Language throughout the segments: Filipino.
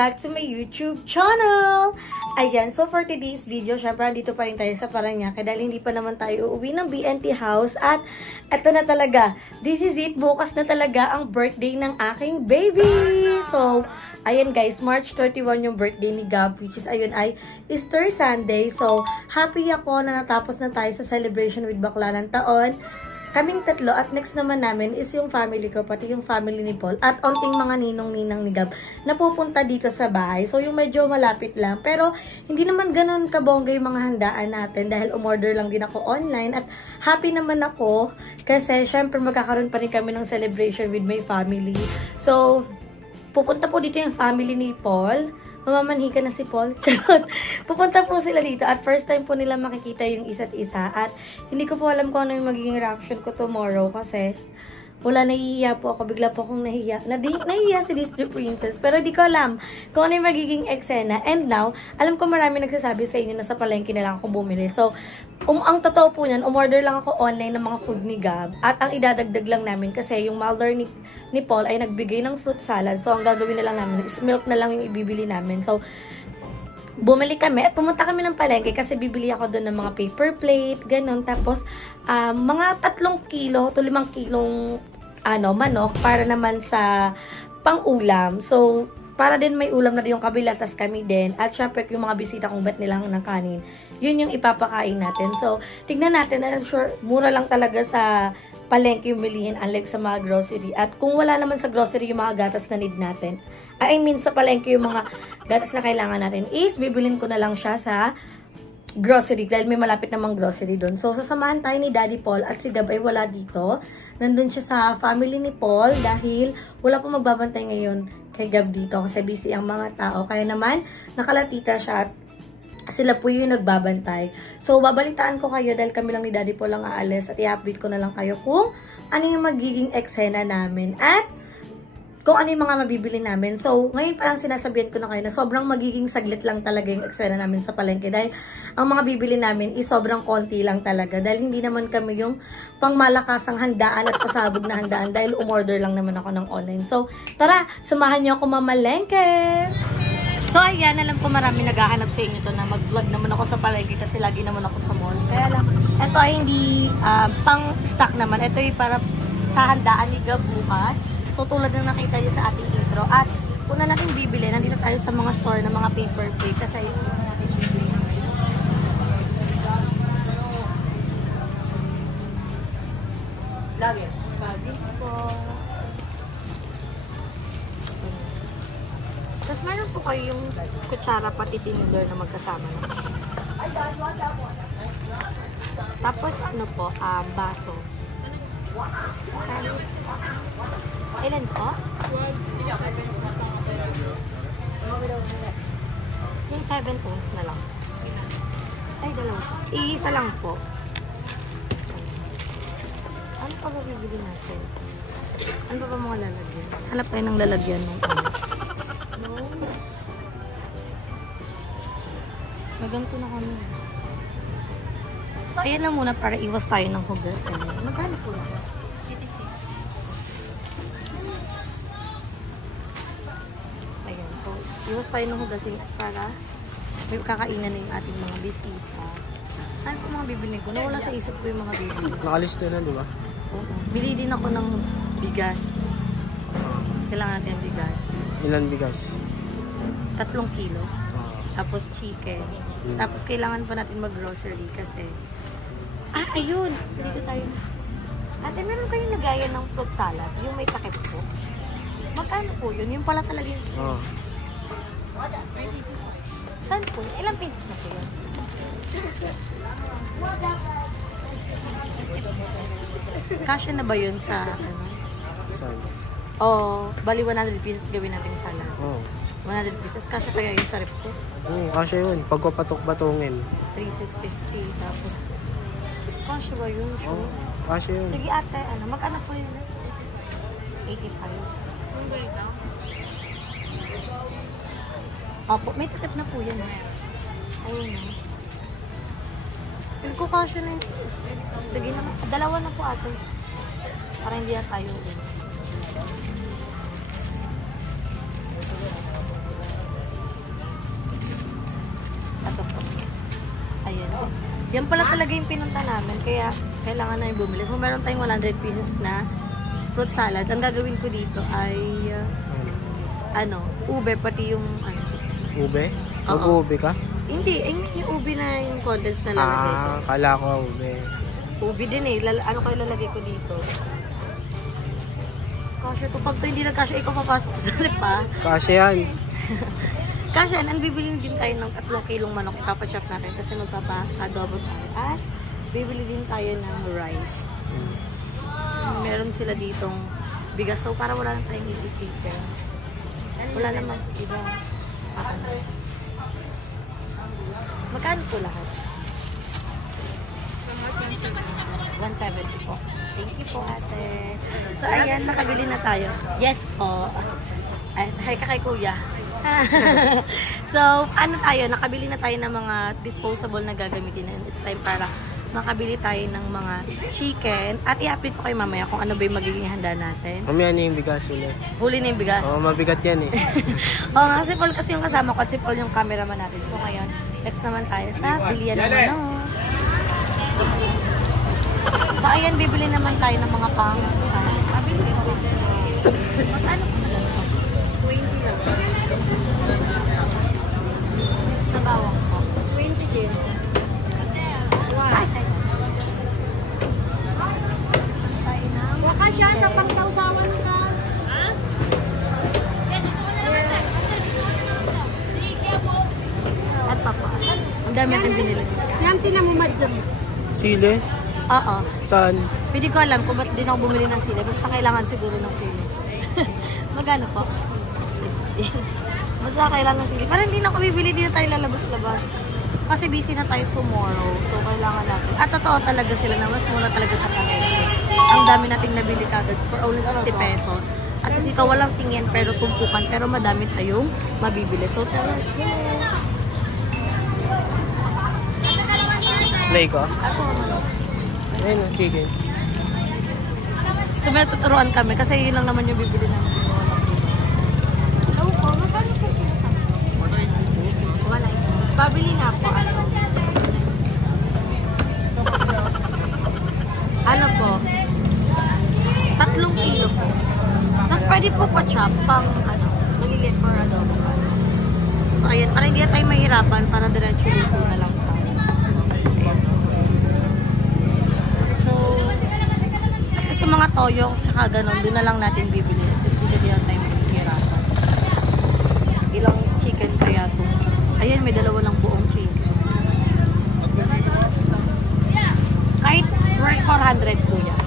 back to my YouTube channel! Ayan, so for today's video, syempre dito pa rin tayo sa Parañaque dahil hindi pa naman tayo uuwi ng BNT house at eto na talaga, this is it, bukas na talaga ang birthday ng aking baby! So, ayan guys, March 31 yung birthday ni Gab, which is ayun ay Easter Sunday. So, happy ako na natapos na tayo sa celebration with Bakla ng Taon. Kaming tatlo at next naman namin is yung family ko, pati yung family ni Paul at onting mga ninong-ninang ni Gab na pupunta dito sa bahay. So yung medyo malapit lang pero hindi naman ganun kabongga yung mga handaan natin dahil umorder lang din ako online at happy naman ako kasi syempre magkakaroon pa rin kami ng celebration with my family. So pupunta po dito yung family ni Paul. Mamamanhika na si Paul. Pupunta po sila dito at first time po nila makikita yung isa't isa at hindi ko po alam kung ano yung magiging reaction ko tomorrow kasi wala, nahihiya po ako. Bigla po akong nahihiya. Nahihiya si Disney Princess. Pero di ko alam kung ano yung magiging eksena. And now, alam ko marami nagsasabi sa inyo na sa palengke na lang ako bumili. So, ang totoo po niyan, umorder lang ako online ng mga food ni Gab. At ang idadagdag lang namin kasi yung mother ni Paul ay nagbigay ng fruit salad. So, ang gagawin na lang namin is milk na lang yung ibibili namin. So, bumili kami at pumunta kami ng palengke kasi bibili ako doon ng mga paper plate, ganun. Tapos, mga 3 kilo to 5 kilong manok para naman sa pang-ulam. So, para din may ulam na din yung kabila, tas kami din. At syempre, yung mga bisita kung ba't nilang ng kanin, yun yung ipapakain natin. So, tignan natin. I'm sure, mura lang talaga sa palengke yung bilihin unlike sa mga grocery. At kung wala naman sa grocery yung mga gatas na need natin, I mean sa palengke yung mga gatas na kailangan natin, is bibilin ko na lang siya sa grocery dahil may malapit namang grocery doon. So, sasamahan tayo ni Daddy Paul at si Gab ay wala dito. Nandun siya sa family ni Paul dahil wala po magbabantay ngayon kay Gab dito kasi busy ang mga tao. Kaya naman, nakalatita siya at sila po yung nagbabantay. So, babalitaan ko kayo dahil kami lang ni Daddy Paul lang aalis at i-update ko na lang kayo kung ano yung magiging eksena namin at kung ano yung mga mabibili namin. So, ngayon pa lang sinasabihan ko na kayo na sobrang magiging saglit lang talaga yung eksena namin sa palengke dahil ang mga bibili namin is sobrang konti lang talaga dahil hindi naman kami yung pangmalakasang handaan at pasabog na handaan dahil umorder lang naman ako ng online. So, tara, samahan niyo ako mamalengke! So, ayan, alam ko marami naghahanap sa inyo to na mag-vlog naman ako sa palengke kasi lagi naman ako sa mall. Kaya lang, ito ay hindi pang-stock naman. Ito ay para sa handaan ni Gab bukas. So, tulad na nakita nyo sa ating intro. At, una natin bibili, nandito tayo sa mga store ng mga paper plate. Kasi, natin bibili. Lagi po. Tapos, meron po kayo yung kutsara pati tinidor na magkasama na. Tapos, ano po, baso. Ilan po? Yung 7 ounce na lang. Ay, dalawa. Iisa lang po. Ano pa ba bibili natin? Ano ba mga lalagyan? Hanap tayo ng lalagyan ng no. Maganto na kami. So, ayan lang muna para iwas tayo ng hugas. Magkano po lang? Iwas tayo ng hugasin para may kakainan na yung ating mga bisita. Ano po mga bibili ko? Nawala sa isip ko yung mga bibili. Nakalista na, di ba? Oo. Bili din ako ng bigas. Kailangan natin bigas. Ilan bigas? 3 kilo. Tapos chicken. Tapos kailangan pa natin mag-grocery kasi ayun! Dito tayo. Ate, meron kayong lagayan ng fruit salad? Yung may takip po. Magkano po yun? Yung pala talaga yun. Saan po? Ilang pieces na po yun? Kasya na ba yun sa Saan? Bali 100 pieces gawin natin sana. 100 pieces. Kasya kaya yun sa rep ko? Kasya yun. Pagpapatok-batungin. 3,650. Tapos, kasya ba yun? Sure. Kasya yun. Sige ate, magkano po yun? 85. Opo, may takip na po yan. Ayun na. Pili ko kasya na yun. Sige na. Dalawa na po ate. Para hindi na tayo. Ito po. Ayan. Yan pala talaga yung pinunta namin. Kaya, kailangan na yung bumili. So, meron tayong 100 pieces na fruit salad. Ang gagawin ko dito ay, ube, pati yung, Ube? Oo. Mag-ube ka? Hindi, yung ube na yung condensed na lalagay ko. Kala ko ube. Ube din eh. Ano kayo lalagay ko dito? Kasya ko. Pag ito hindi nagkasya, ikaw papasok sa lipa. Kasya yan. Kasya, ang bibili din tayo ng 3 kilong manok. Ipapashop natin kasi magpapa-adobo tayo. At bibili din tayo ng rice. Meron sila ditong bigas. So, para wala na tayong i-feature. Wala naman. Diba? Magkano po lahat? 170 po. Thank you po, ate. So, ayan, nakabili na tayo. Yes po. Ay, hi ka kay kuya. So, tayo? Nakabili na tayo ng mga disposable na gagamitin. And it's time para makabili tayo ng mga chicken. At i-update ko kayo mamaya kung ano ba yung magiging handa natin. Mamaya na yung bigas ulit. Huli na yung bigas. Oo, mabigat yan eh. Oo nga, si Paul kasi yung kasama ko at si Paul yung cameraman natin. So, ngayon, next naman tayo sa bilian ng manok. So, ayan, bibili naman tayo ng mga bibili naman. Magkano po na lang? 20 lang. Sa bawang po. 20 din. Wow. Baka siya sa pangsawsawan ka. Ha? At papa. Ang dami natin binili. Yan sinamumadzam. Sili? Oo. Saan? Hindi ko alam kung ba't din ako bumili ng sili. Basta kailangan siguro ng sili. Magkano po? Basta kailangan ng sili. Parang hindi na ako bibili, din na tayo lalabas-labas. Kasi busy na tayo tomorrow. So, kailangan natin. At totoo talaga sila na mas mura talaga sa kanila. Ang dami nating nabili kagad for only 60 pesos. At kasi ito walang tingin pero tumpukan. Pero madami tayong mabibili. So, tara, let's go. Play ko? Ako naman. Ayun, chicken. So, may tuturuan kami kasi yun lang naman yung bibili namin. Oo, magkano po sila sa wala. Pabili nga po. Ano po? 3 kilo po. Tapos pwede po pa-chop pang magiging for adobo. So, ayan. Para hindi na tayo mahirapan para diretso dito na lang po. So, kasi mga toyo, tsaka ganon, doon na lang natin bibili. Tapos hindi na tayo mahirapan. Ilang chicken kaya ito? Ayan, may 2 ng buong chicken. Kahit worth 400 po yan.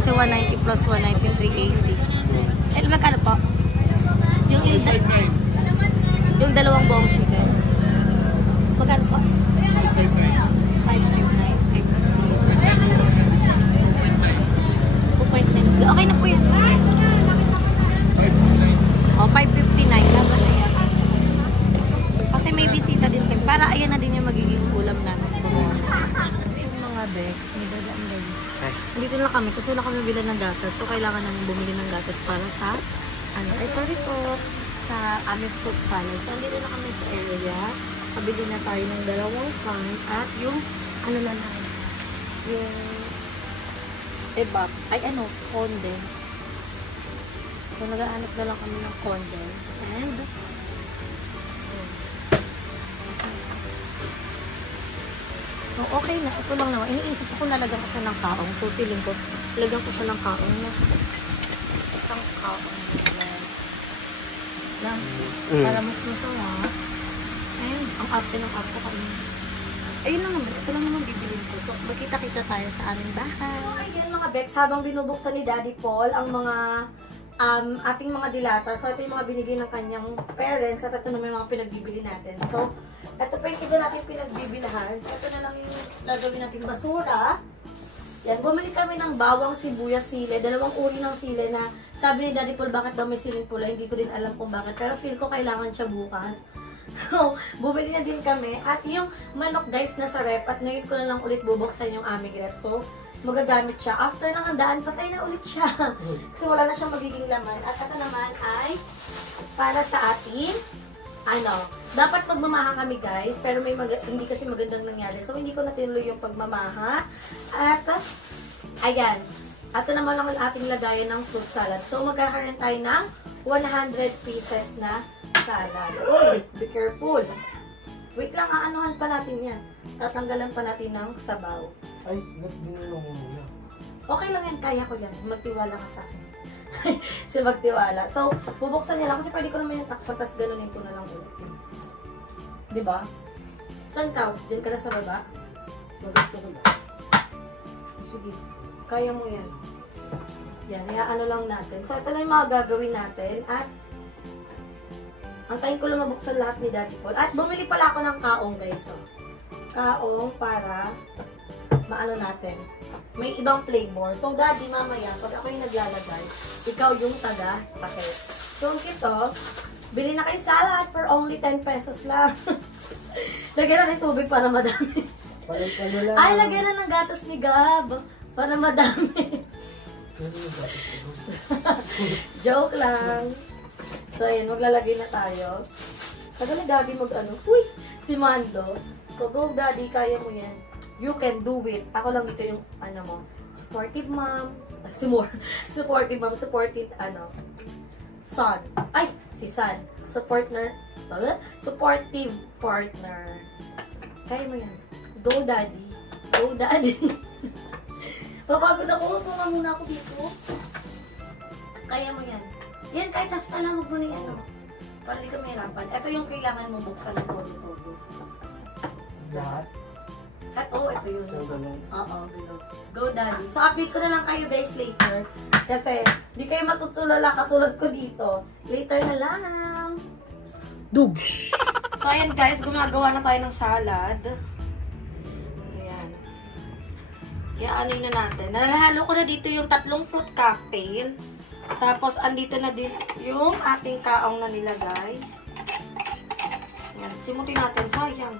Kasi 190 plus 190, 380. Eh, magkano po? Yung 2 buong chicken. Magkano po? 559. 2.9. Okay na po yan. O, 559 naman na yan. Kasi may bisita din kayo. Para ayan na din yung magiging ulam namin. Yung mga bags, may dadaan din. Nandito na kami kasi wala kami bilan ng gatas. So, kailangan namin bumili ng gatas para sa, sorry po, sa aming fruit salad. So, nandito na kami sa area. Pabili na tayo ng 2 pan at yung, na yung, condense. So, nag-aanap na lang kami ng condense. And, so, okay na. Ito lang naman. Iniisip ko nalagyan ko siya ng kaong. So, feeling ko, lagyan ko siya ng kaong na isang kaong lang. Para mas masarap. And, ang arte ng arte kami. Ayun lang naman. Ito lang naman bibilin ko. So, magkita-kita tayo sa aming bahay. So, ayan mga Bex, habang binubuksan ni Daddy Paul ang mga ating mga dilata. So, ito yung mga binigay ng kanyang parents at ito naman yung mga pinagbibili natin. So, ito pa yung iba natin pinagbibilahan. So, ito na lang yung gagawin natin basura. Yan, bumili kami ng bawang, sibuyas, sile. 2 uri ng sile na sabi ni Daddy Paul bakit daw may siling pula. Hindi ko din alam kung bakit. Pero feel ko kailangan siya bukas. So, bumili na din kami. At yung manok guys nasa rep. At ngayon ko na lang ulit bubuksan yung aming rep. So, magagamit siya. After ng handaan, patay na ulit siya. Kasi wala na siyang magiging laman. At ito naman ay para sa ating dapat magmamaha kami guys, pero hindi kasi magandang nangyari. So, hindi ko na tinuloy yung pagmamaha. At, ayan. Ito naman ang ating lagayan ng fruit salad. So, magkakaroon tayo ng 100 pieces na salad. Uy, be careful. Wait lang, aanuhan pa natin yan. Tatanggalan pa natin ng sabaw. Ay, ginulong mo muna. Okay lang yan, kaya ko yan. Magtiwala ka sa akin. Si magtiwala. So, bubuksan niya lang kasi pwede ko naman yung takpan, tapos ganunin ko na lang ulit. Diba? Saan ka? Diyan ka na sa baba? Maganda ko ba? Sige. Kaya mo yan. Yan, ano lang natin. So, ito na yung mga gagawin natin. At, antayin ko lang mabuksan lahat ni Daddy Paul. At, bumili pala ako ng kaong, guys. So, kaong para maano natin. May ibang flavor. So, Daddy, mamaya, pag ako yung naglalagay, ikaw yung taga-takip. So, ito, bili na kayo salad for only 10 pesos lang. Lagyan natin tubig para madami. Ay, lagyan na ng gatas ni Gab. Para madami. Joke lang. So, ayan, maglalagay na tayo. Tagal ni Daddy mag-ano. Uy! Si Mando. So, go Daddy, kaya mo yan. You can do it. Ako lang dito yung, supportive mom. Supportive mom, supportive, son. Ay! Si son. Supportive partner. Kaya mo yan. Go Daddy. Go Daddy. Papagod ako. Pumunta muna ako dito. Kaya mo yan. Yan, kahit after lang mo na yan, para di ka mahirapan. Ito yung kailangan mo buksan ng todo-todo. Lahat? Ito yun. So, ganun. Oo, bilog. Go Daddy. So, update ko na lang kayo guys later. Kasi, di kayo matutulala katulad ko dito. Later na lang. Dugs! So, ayan guys, gumagawa na tayo ng salad. Ayan. Iaanoy na natin. Nalahalo ko na dito yung 3 fruit cocktail. Tapos, andito na din yung ating kaong na nilagay. Ayan. Simutin natin. Sayang.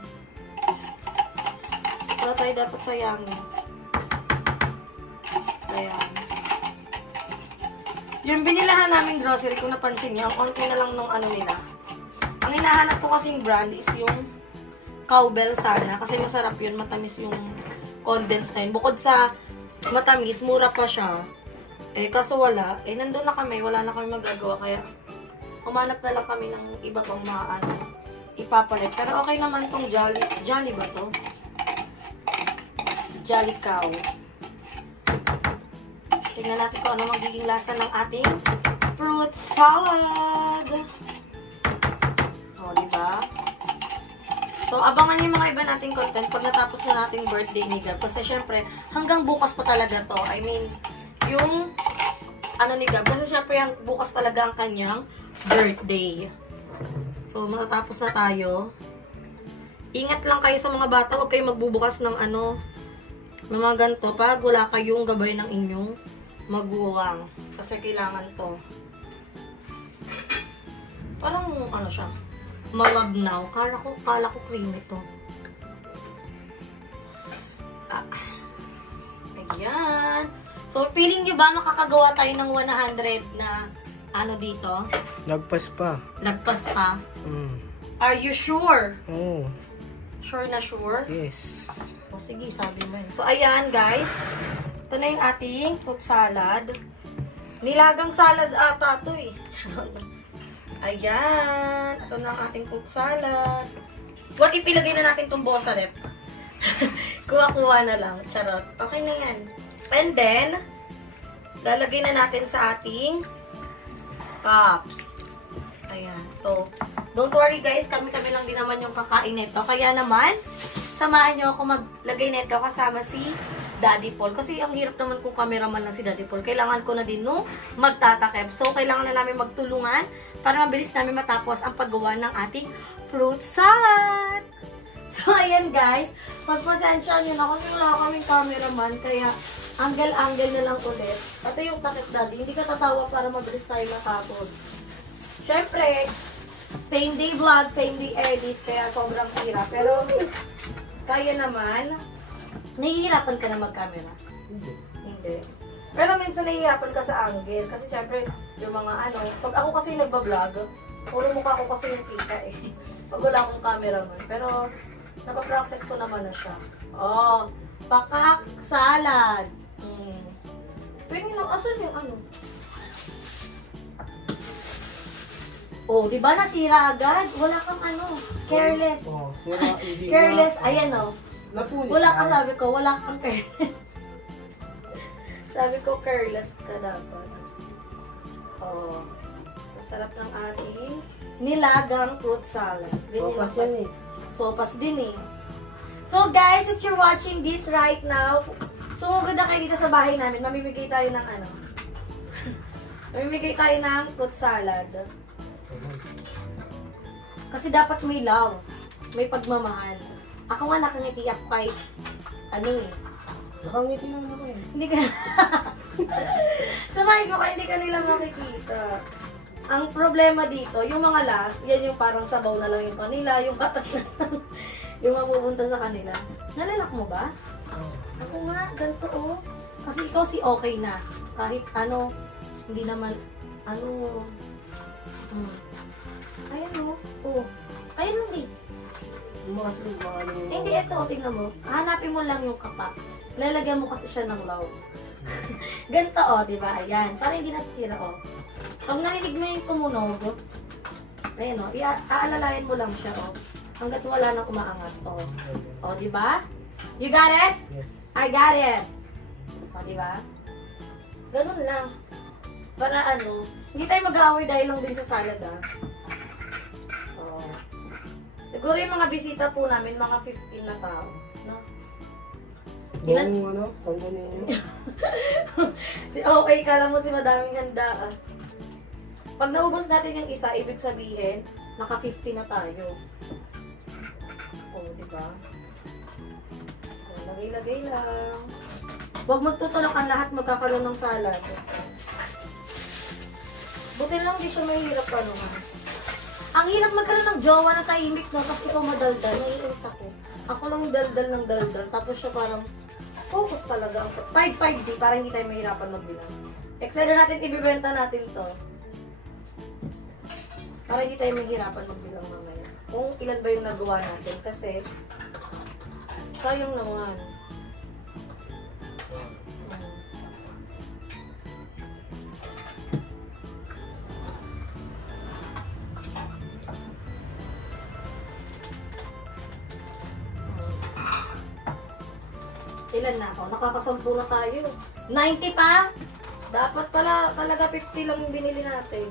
Wala tayo dapat sayangin. Ayan. Yung binilahan namin grocery, kung napansin niyo, ang konti na lang nung nila. Ang hinahanap ko kasing brand is yung Cowbell sana. Kasi masarap yun. Matamis yung condensed na yun. Bukod sa matamis, mura pa siya. Kaso wala. Nandun na kami. Wala na kami magagawa. Kaya, umanap na lang kami ng iba pang mga ipapalit. Pero okay naman tong Jolly. Jolly ba to? Jolly Cow. Tingnan natin kung ano magiging lasa ng ating fruit salad. O, diba? So, abangan niyo yung mga iba nating content pag natapos na nating birthday ni Gab. Kasi, syempre, hanggang bukas pa talaga to. I mean, yung ni Gab. Kasi, syempre, bukas talaga ang kanyang birthday. So, matatapos na tayo. Ingat lang kayo sa mga bata. Huwag kayong magbubukas ng ng mga ganito pag wala kayong gabay ng inyong magulang. Kasi, kailangan to. Parang, siya. Malabnaw. Kala ko cream ito. Ayan. So, feeling nyo ba makakagawa tayo ng 100 na dito? Lagpas pa. Lagpas pa? Mm. Are you sure? Oo. Sure na sure? Yes. O, sige, sabi mo yun. So, ayan, guys. Ito na yung ating fruit salad. Nilagang salad ata ito eh. Ayan. Ito na ang ating fruit salad. What if ilagay na natin itong buo sa rep? Kuha-kuha na lang. Charot. Okay na yan. And then, lalagay na natin sa ating cups. Ayan. So, don't worry guys. Kami-kami lang din naman yung kakain nito. Kaya naman, samahan nyo ako maglagay nito kasama si Daddy Paul. Kasi ang hirap naman kung cameraman lang si Daddy Paul. Kailangan ko na din nung magtatakip. So, kailangan na namin magtulungan para mabilis namin matapos ang paggawa ng ating fruit salad. So, ayan guys. Pagpasensya nyo na kasi wala kaming cameraman. Kaya, angle-angle na lang ulit. Ito yung takip Daddy. Hindi ka tatawa para mabilis tayo matapos. Syempre, same day vlog, same day edit. Kaya sobrang hirap. Pero, kaya naman. Nahihirapan ka na mag-camera? Hindi. Pero minsan nahihirapan ka sa angle. Kasi syempre, yung mga pag ako kasi nagbablog, Puro mukha ko kasi yung kita eh. Pag wala akong cameraman. Pero, napapractice ko naman na siya. Oh, pakak salad. Pwede lang, asan yung ano? Oh, di ba nasira agad? Wala kang ano, careless. Oh, sira, hindi Careless, na- ayan oh. Napunit. Wala ka, sabi ko, wala kang careless. Sabi ko, careless ka dapat. Oh, masarap ng ating nilagang fruit salad. Sopas yan eh. Sopas din eh. So guys, if you're watching this right now, sumugod na kayo dito sa bahay namin. Mamimigay tayo ng ano. Mamimigay tayo ng fruit salad. Kasi dapat may love. May pagmamahal. Ako nga nakangiti ako kahit ano eh. Nakangiti lang naman eh. Hindi ka... Samahin ko kaya hindi ka nila makikita. Ang problema dito, yung mga last, yan yung parang sabaw na lang yung kanila, yung katas na lang, yung mapupunta sa kanila. Nalalak mo ba? Oh. Ako nga, ganito oh. Kasi ikaw si okay na. Kahit ano, hindi naman, ano, ayan oh. Oh. Ayan lang eh. Yung mga silog, mga ano yung... Hindi, ito, tingnan mo. Hanapin mo lang yung kapa. Lalagyan mo kasi siya ng love. Ganito oh, di ba? Ayan. Para hindi nasisira oh. Pag narinig mo yung tumunog, ayan oh, aalalayan mo lang siya oh. Hanggat wala nang umaangat oh. Oh, di ba? You got it? Yes. I got it. Oh, di ba? Ganun lang. Para ano, hindi tayo mag-aaway dahil lang din sa salad ah. Oh. Siguro yung mga bisita po namin, mga 15 na tao. No? Buong ano, tanda ninyo. Si okay, kala mo si madaming handa ah. Pag naubos natin yung isa, ibig sabihin, naka 50 na tayo. Oh, di ba? Oh, lagay-lagay lang. Huwag magtutulak ang lahat, magkakaroon ng salad. Buti lang di siya mahirap ano nga. Ang hirap magkaroon ng jowa na tahimik no, tapos ikaw madaldal, naiinis ako. Ako lang daldal ng daldal, tapos siya parang focus talaga. 5-5 di, para hindi tayo mahirapan magbilang. Excited natin, ibibenta natin to. Para hindi tayo mahirapan magbilang mamaya. Kung ilan ba yung nagawa natin, kasi sayang naman. Ilan na ako? Nakakasampu na tayo. 90 pa? Dapat pala talaga 50 lang yung binili natin.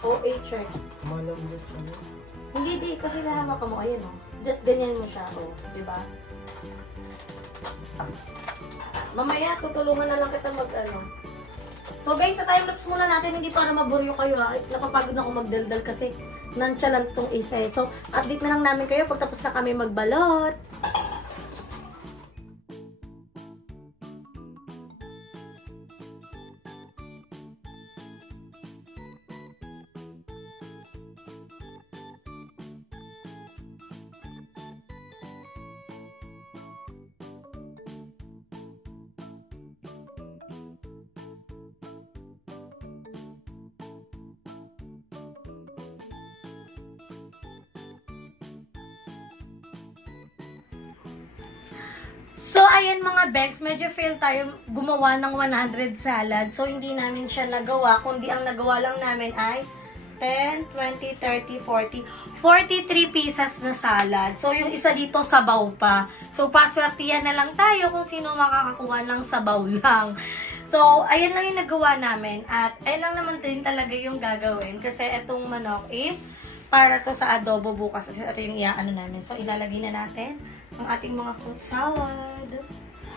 OA check. Malambot ano. Hindi di, kasi nahamak mo. Ayan o. Just ganyan mo siya. O, diba? Mamaya, tutulungan na lang kita mag-ano. So guys, sa time lapse muna natin, hindi para maburyo kayo ha. Napapagod na ako magdaldal kasi nonchalant tong isa eh. So, update na lang namin kayo pagtapos na kami magbalot. So, ayan mga Bex, medyo fail tayo gumawa ng 100 salad. So, hindi namin siya nagawa, kundi ang nagawa lang namin ay 10, 20, 30, 40, 43 pieces na salad. So, yung isa dito, sabaw pa. So, paswertihan na lang tayo kung sino makakakuha ng sabaw lang. So, ayan lang yung nagawa namin. At, ayan lang naman din talaga yung gagawin. Kasi, itong manok is para to sa adobo bukas. Kasi, ito yung iaano namin. So, ilalagay na natin ang ating mga fruit salad.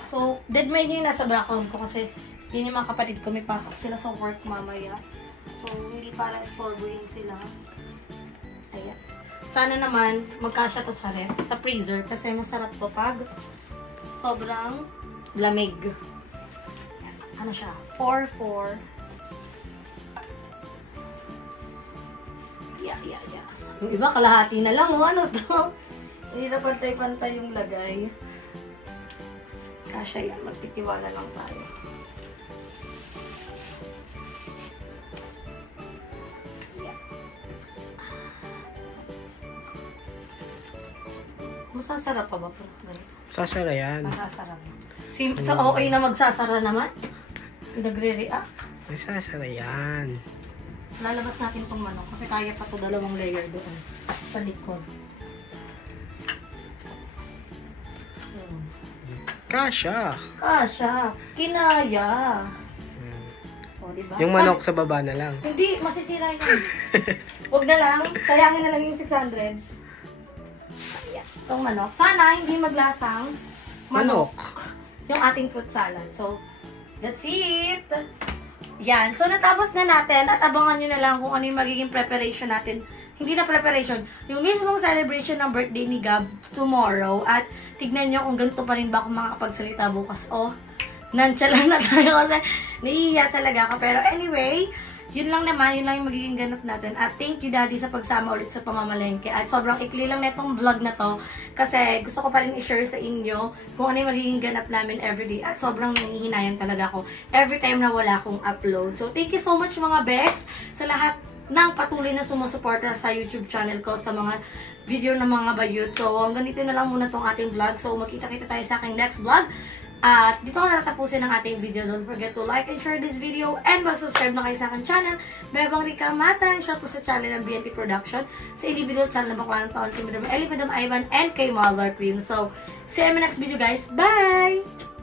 So, dead mind yung nasa background ko kasi yun yung mga kapatid ko, may pasok sila sa work mamaya. So, hindi para istorbohin sila. Ayan. Sana naman, magkasya to sa ref, sa freezer, kasi masarap to pag sobrang lamig. Ano siya? 4-4. Yeah. Yung iba, kalahati na lang. Ano to? Hindi na pantay-pantay yung lagay. Kasya yan. Magtitiwala lang tayo. Masasarap pa ba? Sasara yan. Masasarap. Sa OA na magsasara naman. Nagre-react. May sasara yan. Lalabas natin itong manok kasi kaya pa ito 2 layer doon sa likod. Kasha. Kasha. Kinaya. O, diba? Yung manok sa baba na lang. Hindi, masisira yun. Huwag na lang. Sayangin na lang yung 600. Ayan. Itong manok. Sana hindi maglasang manok. Yung ating fruit salad. So, that's it. Yan. So, natapos na natin at abangan nyo na lang kung ano yung magiging preparation natin. Hindi na preparation. Yung mismong celebration ng birthday ni Gab tomorrow. At tignan nyo kung ganito pa rin ba ako makakapagsalita bukas. Oh, nonchalant na tayo kasi naiiya talaga ako. Pero anyway, yun lang naman. Yun lang yung magiging ganap natin. At thank you, Daddy, sa pagsama ulit sa pamamalengke. At sobrang ikli lang na itong vlog na to. Kasi gusto ko pa rin i-share sa inyo kung ano yung magiging ganap namin everyday. At sobrang nangihinayang talaga ako every time na wala akong upload. So, thank you so much mga Bex sa lahat ng patuloy na sumusuporta sa YouTube channel ko sa mga video ng mga bayut. So, hanggang dito na lang muna tong ating vlog. So, magkita-kita tayo sa aking next vlog. At dito ko natatapusin ang ating video. Don't forget to like and share this video and mag-subscribe na kayo sa aking channel. Bebang Rica Matan, siya po sa channel ng BNT Production. Sa individual channel ng Bakla ng Taon, si Madam Ellie, Madam Ivan, and kay Mother Queen. So, see you in my next video guys. Bye!